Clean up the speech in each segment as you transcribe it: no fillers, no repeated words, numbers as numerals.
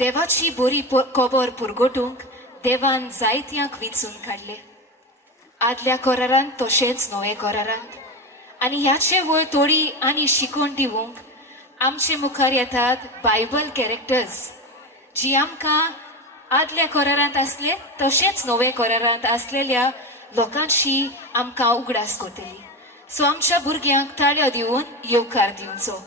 देवाची बरी खबर पुरगोटूंक देवान जायत्यांक विंचून काडले. आदल्या कोरारांत तशेंच नवे कोरारांत. आनी ह्याचे वयर थोडी आनी शिकोण दिवंक आमचे मुखार येतात बायबल कॅरेक्टर्स जी आमकां आदल्या कोरारांत आसले तशेंच नवे कोरारांत आसलेल्या लोकांची आमकां उगडास कोतली. सो आमच्या भुरग्यांक ताळयो दिवन येवकार दिवचो.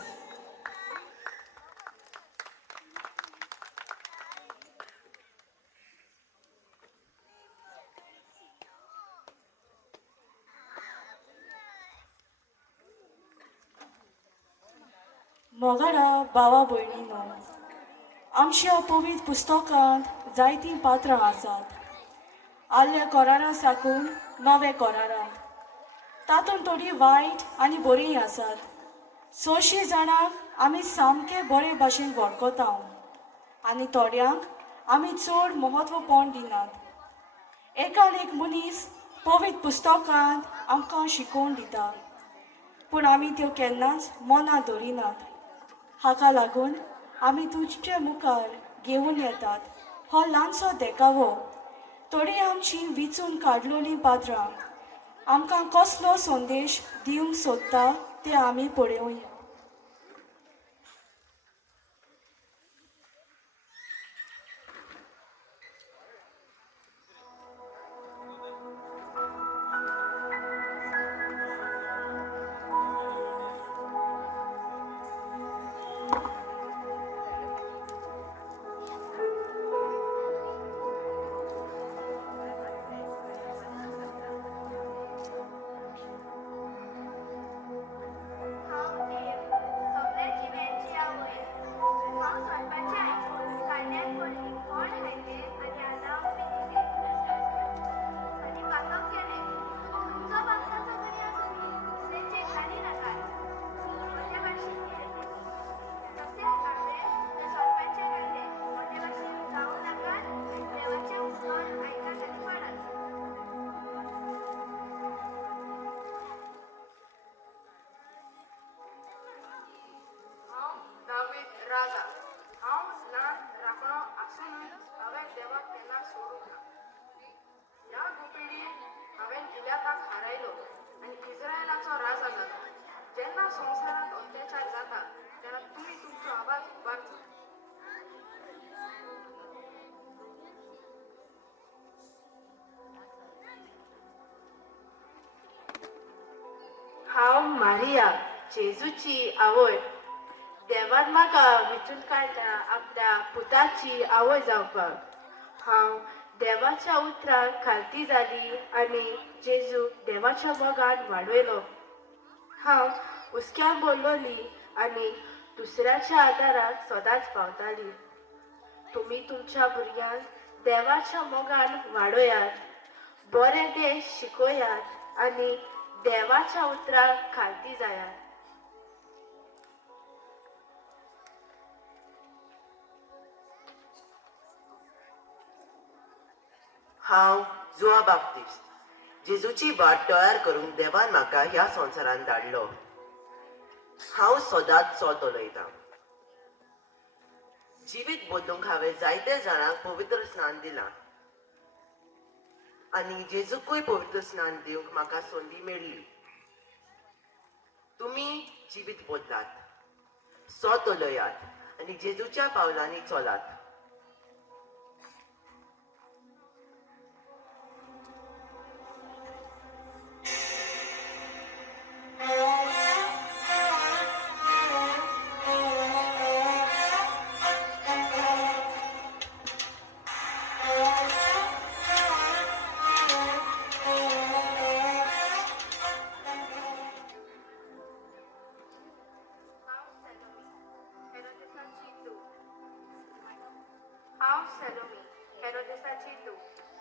मोगाडा भावा भयणीनो, आमच्या पवित्र पुस्तकांत जायतीं पात्रां आसात. आदल्या कोरारा साकून नवे कोरारांत. तातूंत थोडी वायट आनी बरीं आसात. चडशीं जाणांक आमी सामके बरे भाशेन वळखता आनी थोड्यांक आमी चड म्हत्वपण दिनात. एकान एक मनीस पवित्र पुस्तकांत आमकां शिकोवन दिता, पूण आमी त्यो केन्नाच मनां धरिनात. हाका लागून आमी तुमचे मुखार घेवन येतात हो ल्हानसो देखावो. थोडी आमची विचून काडलोलीं पात्रां आमकां कसलो संदेश दिवंक सोदता तें आमी पळोवया. संसारात अत्याचार जाता तेन्ना तुम्ही तुमचो आवाज उबारचो. हांव मारिया, जेजूची आवय. देवान म्हाका विचून काडला आपल्या पुताची आवय जावपाक. हांव देवाच्या उतराक खालती जाली आनी जेजू देवाच्या मोगान वाडयलो. हांव उस्क्यान बोल्लोली आनी दुसऱ्याच्या आदाराक सदांच पावताली. तुमी तुमच्या भुरग्यांक देवाच्या मोगान वाडयात, बरे देश शिकोयात आनी देवाच्या उतराक खालती जायात. हांव जुआ बाप्तिस्ट. जेजूची वाट तयार करून देवान म्हाका ह्या संवसारांत धाडलो. हांव सदांच चोत उलयतां. जिवीत बदलूंक हांवें जायते जाणांक पवित्र स्नान दिलां आनी जेजूकूय पवित्र स्नान दिवंक म्हाका संदी मेळ्ळी. तुमी जिवीत बदलात, सोत उलयात आनी जेजूच्या पावलांनी चलात.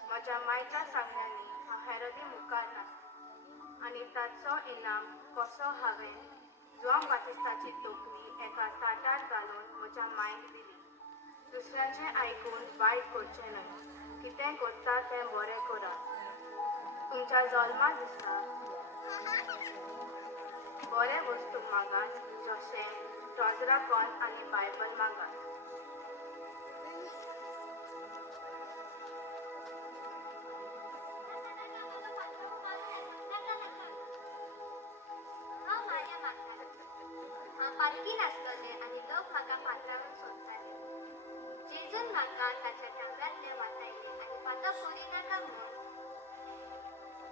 म्हज्या मायच्या सांगण्यानी हांव हेरोदी मुखार ना आनी ताचो इनाम कसो हांवें जुआंव बातिस्ताची तोखणी एका ताटार घालून म्हज्या मायक दिली. दुसऱ्याचें आयकून वायट करचें न्हय, कितें करता तें बरें करात. तुमच्या जल्मा दिसा बरे वस्तू मागात, जशें ट्रॉजरा कॉन आनी बायबल मागात. लागीं नासतले आनी लोक म्हाका पात्रावन सोदताले. जेजून म्हाका ताच्या टांगरांतले वाटायले आनी पातळ करी नाका म्हूण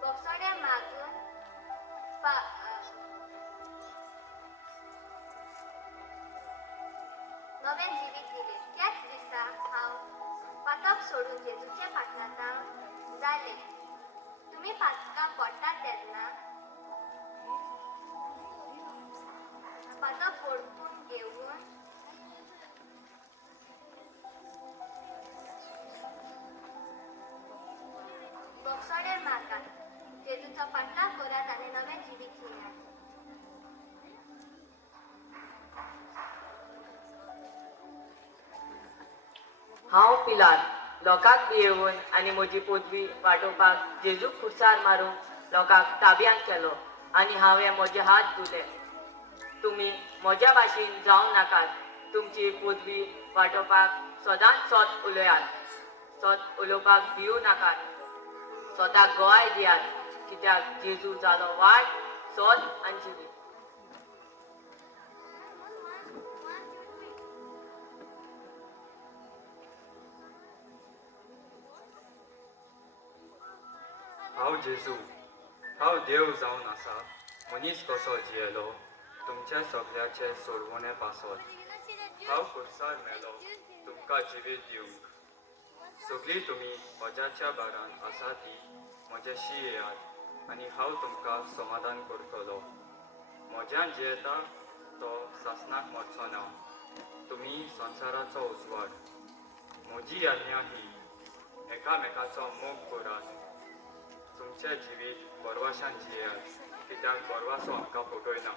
बोक्सोड्या मागून नवें जिवीत दिलें. त्याच दिसा हांव पातक सोडून जेजूच्या फाटल्यान जालें. तुमी पातकां पडटात तेन्ना पातक ओडकून घेवन बोक्सोड्यार मारतात. जेजूचो फाटलाव करात आनी नवें जिवीत घेयात. हांव पिलात लोकांक भियेवून आनी म्हजी पदवी वांटोवपाक जेजूक खुर्सार मारून लोकांक ताब्यांत केलो आनी हांवें म्हजे हात धुले. तुमी म्हज्या भाशेन जावं नाकात. तुमची पदवी वांटोवपाक सदांच सोत उलयात. सोत उलोवपाक भिवू नाकात. स्वताक गोवाय दियात, कित्याक जेजू जालो वाट, सोत आनी जिवीत. हांव जेजू, हांव देव जावन आसा. मनीस कसो जियेलो तुमच्या सगळ्याचे सोडवणे पासत. हांव खुर्सार मेलो तुमकां जिवीत दिवंक. सगळीं तुमी वजाच्या बारान आसा ती म्हज्याशी येयात आनी हांव तुमकां समाधान करतलो. म्हज्यान जियेता तो सासणाक मरचो ना. तुमी संवसाराचो उजवाड. म्हजी आज्ञा ही एकामेकाचो मोग करात. तुमचें जिवीत बरवाशान जियेयात, कित्याक बरवासो आमकां फटयना.